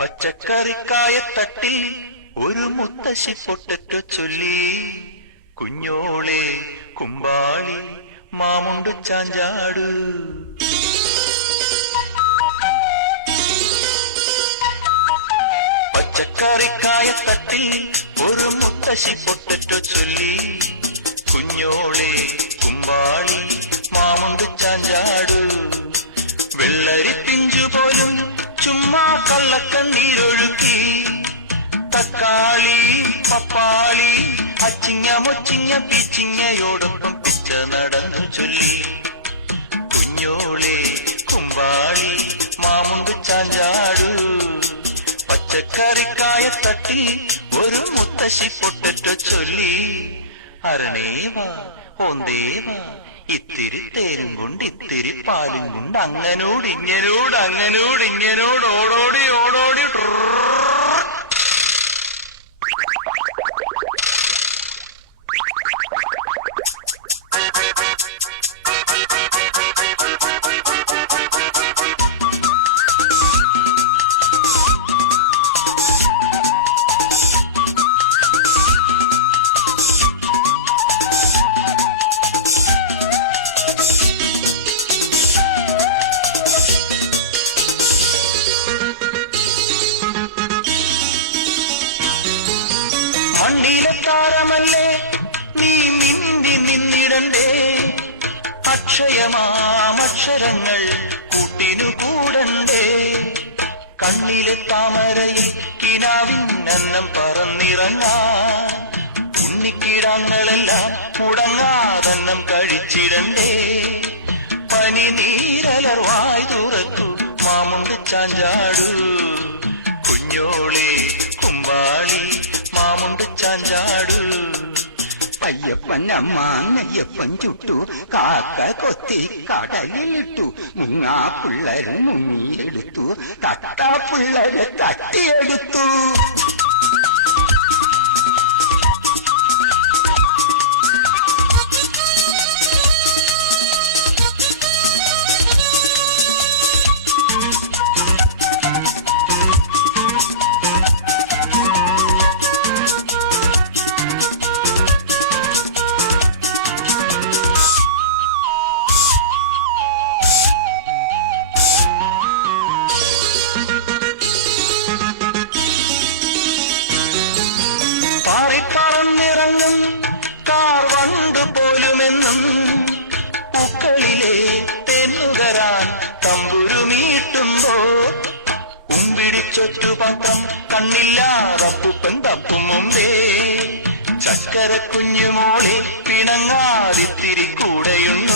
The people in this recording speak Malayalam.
പച്ചക്കറിക്കായത്തട്ടിൽ ഒരു മുത്തശ്ശി പൊട്ടറ്റോ ചൊല്ലി. കുഞ്ഞോളെ കുമ്പാളി മാമുണ്ടു ചാഞ്ചാടു. പച്ചക്കറിക്കായത്തട്ടിൽ ഒരു മുത്തശ്ശി പൊട്ടറ്റോ ചൊല്ലി. കുഞ്ഞോളെ കുമ്പാളി മാമുണ്ടു ചാഞ്ചാടു. വെള്ളരി പിഞ്ചു പോലും ചുമ്മാ കള്ളക്കണ്ണീരൊഴുക്കി. തക്കാളി പപ്പാളി അച്ചിങ്ങ മൊച്ചിങ്ങ പീച്ചിങ്ങയോടൊപ്പം പിച്ച നടന്നു ചൊല്ലി. കുഞ്ഞോളെ കുമ്പാളി മാമുണ്ടു ചാഞ്ചാടു. പച്ചക്കറിക്കായത്തട്ടിൽ ഒരു മുത്തശ്ശി പൊട്ടറ്റോ ചൊല്ലി. അരണേവാ ഓന്തേവാ ഇത്തിരി തേരും കൊണ്ട് ഇത്തിരി പാലും കൊണ്ട് അങ്ങനോട് ഇങ്ങനോട് അങ്ങനോട് ഇങ്ങനോട് ഓടോടി ഓടോടി. മണ്ണിലെ താരമല്ലേ നീ മിന്നി നിന്നിടണ്ടേ. അക്ഷയമാമക്ഷരങ്ങൾ കൂട്ടിനു കൂടണ്ടേ. കണ്ണിലെ താമരയിൽ കിനാവിന്നന്നം പറന്നിറങ്ങാൻ ഉണ്ണിക്കിടാങ്ങളെല്ലാം മുടങ്ങാതന്നം കഴിച്ചിടണ്ടേ. പനി നീരലർവായി തുറക്കൂ മാമുണ്ട് ചാഞ്ചാടു. കുഞ്ഞോളെ കുമ്പാളി മാമുണ്ട് ചാഞ്ചാടു. അയ്യപ്പൻ അമ്മാങ്ങയ്യപ്പൻ ചുട്ടു കാക്ക കൊത്തി കടലിലിട്ടു. മുങ്ങാ പിള്ളേർ മുങ്ങിയെടുത്തു. തട്ടാ പിള്ളേരെ തട്ടിയെടുത്തു. പൂക്കളിലെ തെന്നുകരാൻ തമ്പുരുമീട്ടുമ്പോൾ ഉമ്പിടിച്ചൊറ്റുപത്രം കണ്ണില്ലാതപ്പുപ്പൻ തപ്പും മുമ്പേ. ചക്കര കുഞ്ഞുമോളെ പിണങ്ങാതിത്തിരി കൂടെയുണ്ട്.